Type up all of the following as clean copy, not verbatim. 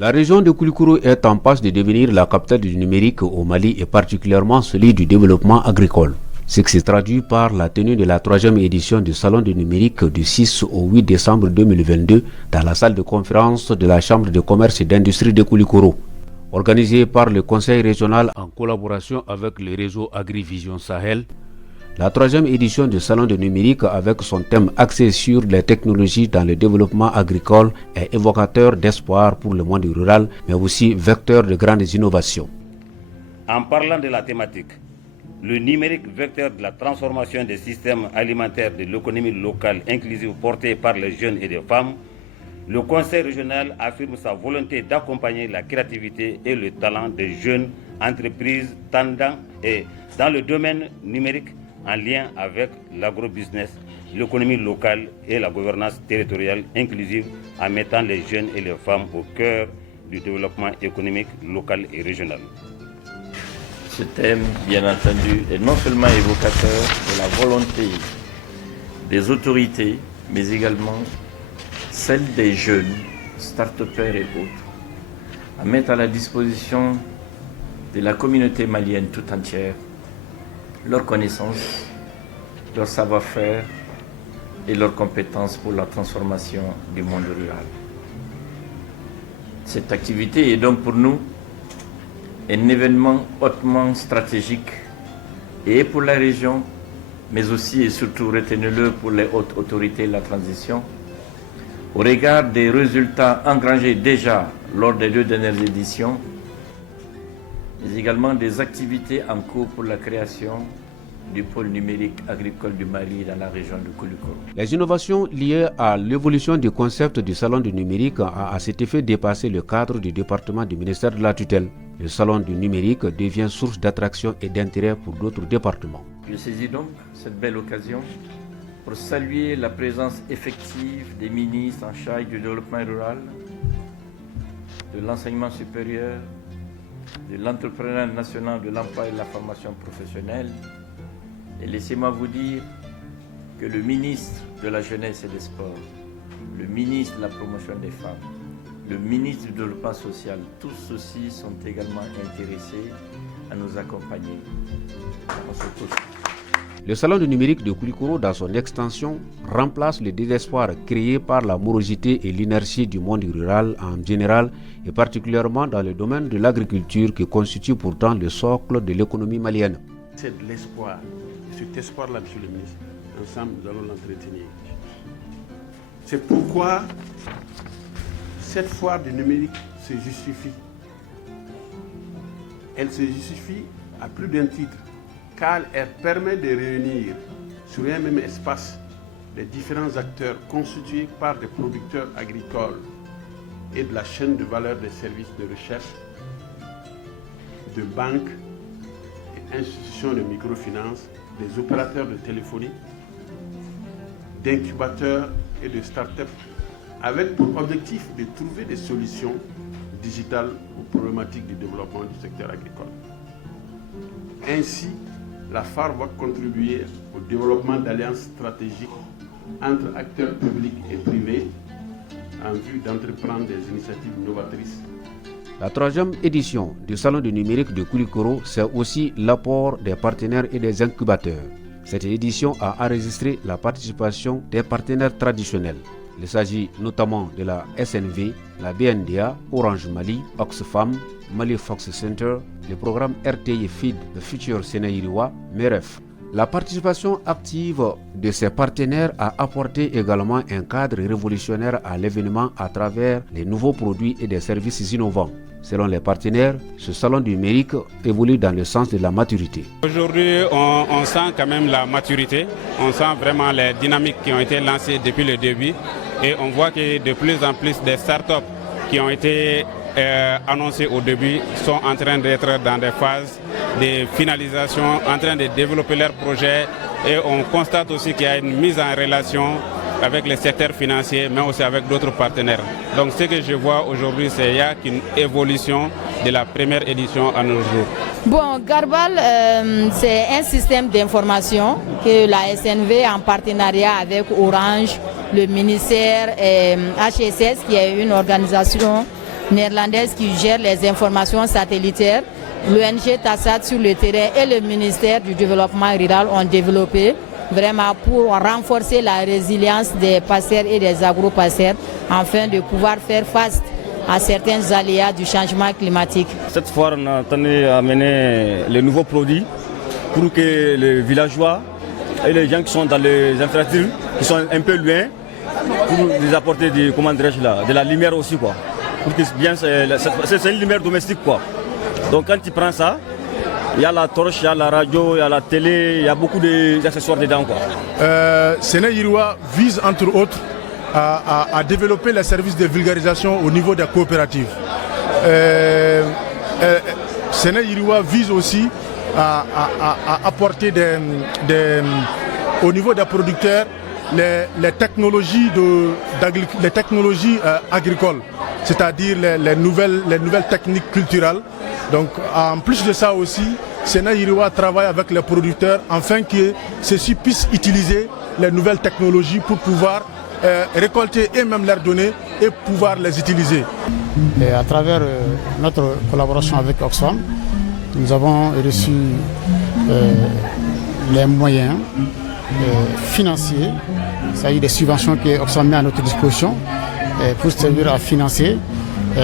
La région de Koulikoro est en passe de devenir la capitale du numérique au Mali et particulièrement celui du développement agricole. Ce qui se traduit par la tenue de la 3e édition du Salon du numérique du 6 au 8 décembre 2022 dans la salle de conférence de la Chambre de commerce et d'industrie de Koulikoro. Organisée par le Conseil régional en collaboration avec le réseau AgriVision Sahel, la 3e édition du Salon du numérique avec son thème axé sur les technologies dans le développement agricole est évocateur d'espoir pour le monde rural, mais aussi vecteur de grandes innovations. En parlant de la thématique, le numérique vecteur de la transformation des systèmes alimentaires de l'économie locale inclusive portée par les jeunes et les femmes, le Conseil régional affirme sa volonté d'accompagner la créativité et le talent des jeunes entreprises tendant et dans le domaine numérique en lien avec l'agrobusiness, l'économie locale et la gouvernance territoriale inclusive en mettant les jeunes et les femmes au cœur du développement économique local et régional. Ce thème, bien entendu, est non seulement évocateur de la volonté des autorités, mais également celle des jeunes, start-upers et autres, à mettre à la disposition de la communauté malienne tout entière leurs connaissances, leur savoir-faire et leurs compétences pour la transformation du monde rural. Cette activité est donc pour nous un événement hautement stratégique et pour la région, mais aussi et surtout, retenez-le, pour les hautes autorités de la transition, au regard des résultats engrangés déjà lors des 2 dernières éditions, mais également des activités en cours pour la création du pôle numérique agricole du Mali dans la région de Koulikoro. Les innovations liées à l'évolution du concept du Salon du numérique a à cet effet dépassé le cadre du département du ministère de la tutelle. Le Salon du numérique devient source d'attraction et d'intérêt pour d'autres départements. Je saisis donc cette belle occasion pour saluer la présence effective des ministres en charge du développement rural, de l'enseignement supérieur, de l'entrepreneuriat national, de l'emploi et de la formation professionnelle. Et laissez-moi vous dire que le ministre de la Jeunesse et des Sports, le ministre de la Promotion des Femmes, le ministre du Développement Social, tous ceux-ci sont également intéressés à nous accompagner dans ce processus. Le Salon du numérique de Koulikoro, dans son extension, remplace le désespoir créé par la morosité et l'inertie du monde rural en général et particulièrement dans le domaine de l'agriculture qui constitue pourtant le socle de l'économie malienne. C'est de l'espoir. Et cet espoir-là, monsieur le ministre, ensemble, nous allons l'entretenir. C'est pourquoi cette foire du numérique se justifie. Elle se justifie à plus d'un titre, car elle permet de réunir sur un même espace les différents acteurs constitués par des producteurs agricoles et de la chaîne de valeur des services de recherche, de banques et institutions de microfinance, des opérateurs de téléphonie, d'incubateurs et de start-up, avec pour objectif de trouver des solutions digitales aux problématiques du développement du secteur agricole. Ainsi, la FAR va contribuer au développement d'alliances stratégiques entre acteurs publics et privés en vue d'entreprendre des initiatives novatrices. La 3e édition du Salon du numérique de Koulikoro, c'est aussi l'apport des partenaires et des incubateurs. Cette édition a enregistré la participation des partenaires traditionnels. Il s'agit notamment de la SNV, la BNDA, Orange Mali, Oxfam, Mali Fox Center, le programme RTI Feed the Future Sénéiriwa, MEREF. La participation active de ces partenaires a apporté également un cadre révolutionnaire à l'événement à travers les nouveaux produits et des services innovants. Selon les partenaires, ce salon du numérique évolue dans le sens de la maturité. Aujourd'hui, on sent quand même la maturité, on sent vraiment les dynamiques qui ont été lancées depuis le début et on voit que de plus en plus des startups qui ont été annoncées au début sont en train d'être dans des phases de finalisation, en train de développer leurs projets et on constate aussi qu'il y a une mise en relation avec les secteurs financiers, mais aussi avec d'autres partenaires. Donc ce que je vois aujourd'hui, c'est qu'il y a une évolution de la première édition à nos jours. Bon, Garbal, c'est un système d'information que la SNV, en partenariat avec Orange, le ministère HSS, qui est une organisation néerlandaise qui gère les informations satellitaires, l'ONG TASSAT sur le terrain et le ministère du développement rural ont développé vraiment pour renforcer la résilience des passeurs et des agro-passeurs afin de pouvoir faire face à certains aléas du changement climatique. Cette fois, on a tenu à amener les nouveaux produits pour que les villageois et les gens qui sont dans les infrastructures, qui sont un peu loin, pour les apporter de la lumière aussi, quoi. Pour que c'est une lumière domestique, quoi. Donc quand tu prends ça, il y a la torche, il y a la radio, il y a la télé, il y a beaucoup d'accessoires dedans, quoi. Séné Yiriwa vise entre autres à développer les services de vulgarisation au niveau des coopératives. Séné Yiriwa vise aussi à apporter au niveau des producteurs les technologies agricoles, c'est-à-dire les nouvelles techniques culturelles. Donc en plus de ça aussi, Séné Yiriwa travaille avec les producteurs afin que ceux-ci puissent utiliser les nouvelles technologies pour pouvoir récolter et même leurs données et pouvoir les utiliser. Et à travers notre collaboration avec Oxfam, nous avons reçu les moyens financiers, c'est-à-dire des subventions que Oxfam met à notre disposition pour servir à financer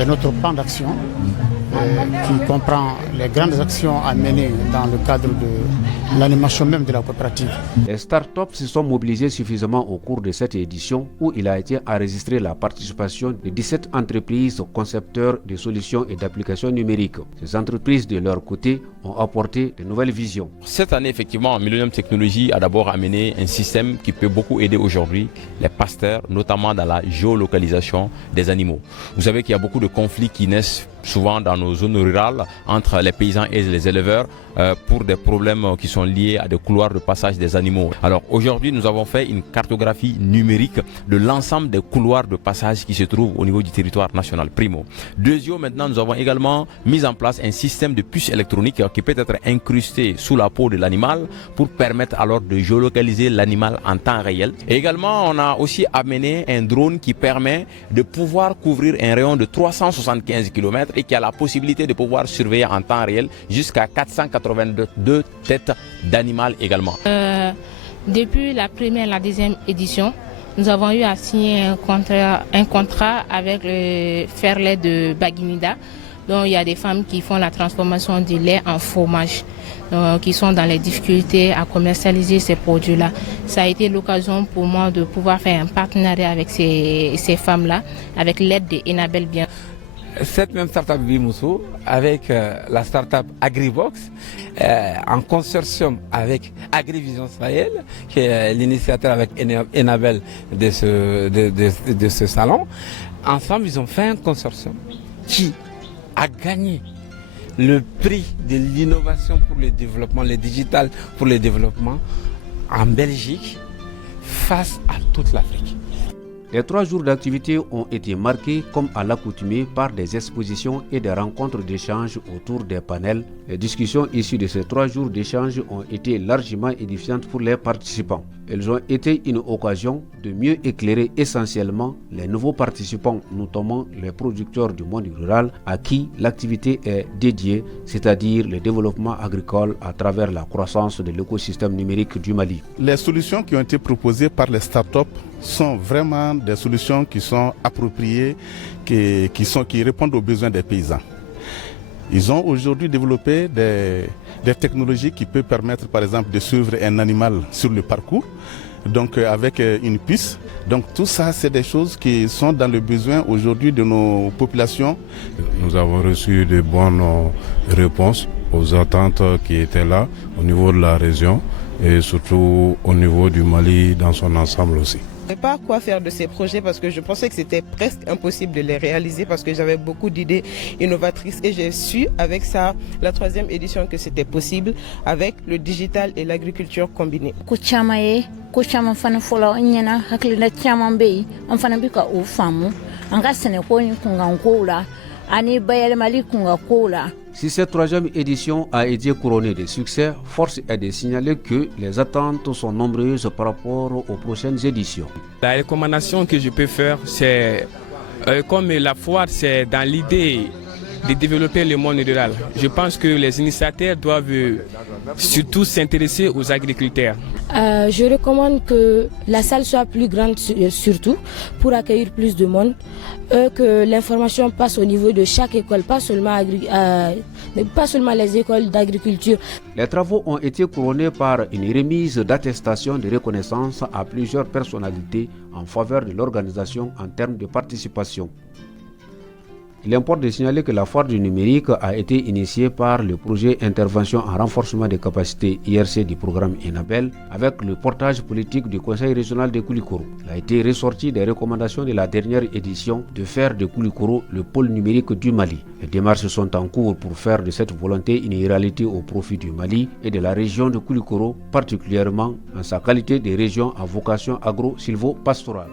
notre plan d'action qui comprend les grandes actions à mener dans le cadre de l'animation même de la coopérative. Les startups se sont mobilisées suffisamment au cours de cette édition où il a été enregistré la participation de 17 entreprises concepteurs de solutions et d'applications numériques. Ces entreprises, de leur côté, ont apporté de nouvelles visions. Cette année, effectivement, Millennium Technology a d'abord amené un système qui peut beaucoup aider aujourd'hui les pasteurs, notamment dans la géolocalisation des animaux. Vous savez qu'il y a beaucoup de conflits qui naissent souvent dans nos zones rurales entre les paysans et les éleveurs pour des problèmes qui sont liés à des couloirs de passage des animaux. Alors aujourd'hui, nous avons fait une cartographie numérique de l'ensemble des couloirs de passage qui se trouvent au niveau du territoire national, primo. Deuxièmement, maintenant, nous avons également mis en place un système de puces électroniques qui peut être incrusté sous la peau de l'animal pour permettre alors de géolocaliser l'animal en temps réel. Et également, on a aussi amené un drone qui permet de pouvoir couvrir un rayon de 375 km et qui a la possibilité de pouvoir surveiller en temps réel jusqu'à 482 têtes d'animal également. Depuis la première et la deuxième édition, nous avons eu à signer un contrat avec le Ferlait de Baguinida. Donc il y a des femmes qui font la transformation du lait en fromage, qui sont dans les difficultés à commercialiser ces produits-là. Ça a été l'occasion pour moi de pouvoir faire un partenariat avec ces femmes-là, avec l'aide d'Enabel Bien. Cette même startup Bimoussou, avec la startup Agribox, en consortium avec Agrivision Sahel, qui est l'initiateur avec Enabel de ce salon, ensemble ils ont fait un consortium qui a gagné le prix de l'innovation pour le développement, le digital pour le développement en Belgique face à toute l'Afrique. Les 3 jours d'activité ont été marqués comme à l'accoutumée par des expositions et des rencontres d'échange autour des panels. Les discussions issues de ces 3 jours d'échange ont été largement édifiantes pour les participants. Elles ont été une occasion de mieux éclairer essentiellement les nouveaux participants, notamment les producteurs du monde rural à qui l'activité est dédiée, c'est-à-dire le développement agricole à travers la croissance de l'écosystème numérique du Mali. Les solutions qui ont été proposées par les startups sont vraiment des solutions qui sont appropriées, qui répondent aux besoins des paysans. Ils ont aujourd'hui développé des technologies qui peuvent permettre par exemple de suivre un animal sur le parcours, donc avec une puce. Donc tout ça, c'est des choses qui sont dans le besoin aujourd'hui de nos populations. Nous avons reçu de bonnes réponses aux attentes qui étaient là au niveau de la région et surtout au niveau du Mali dans son ensemble aussi. Je ne savais pas quoi faire de ces projets parce que je pensais que c'était presque impossible de les réaliser parce que j'avais beaucoup d'idées innovatrices et j'ai su avec ça, la 3e édition, que c'était possible avec le digital et l'agriculture combinée. Si cette 3e édition a été couronnée de succès, force est de signaler que les attentes sont nombreuses par rapport aux prochaines éditions. La recommandation que je peux faire, c'est comme la foire, c'est dans l'idée de développer le monde rural. Je pense que les initiateurs doivent surtout s'intéresser aux agriculteurs. Je recommande que la salle soit plus grande surtout pour accueillir plus de monde, que l'information passe au niveau de chaque école, pas seulement les écoles d'agriculture. Les travaux ont été couronnés par une remise d'attestation de reconnaissance à plusieurs personnalités en faveur de l'organisation en termes de participation. Il importe de signaler que la foire du numérique a été initiée par le projet Intervention en renforcement des capacités IRC du programme ENABEL avec le portage politique du Conseil régional de Koulikoro. Il a été ressorti des recommandations de la dernière édition de faire de Koulikoro le pôle numérique du Mali. Les démarches sont en cours pour faire de cette volonté une réalité au profit du Mali et de la région de Koulikoro, particulièrement en sa qualité de région à vocation agro-silvo-pastorale.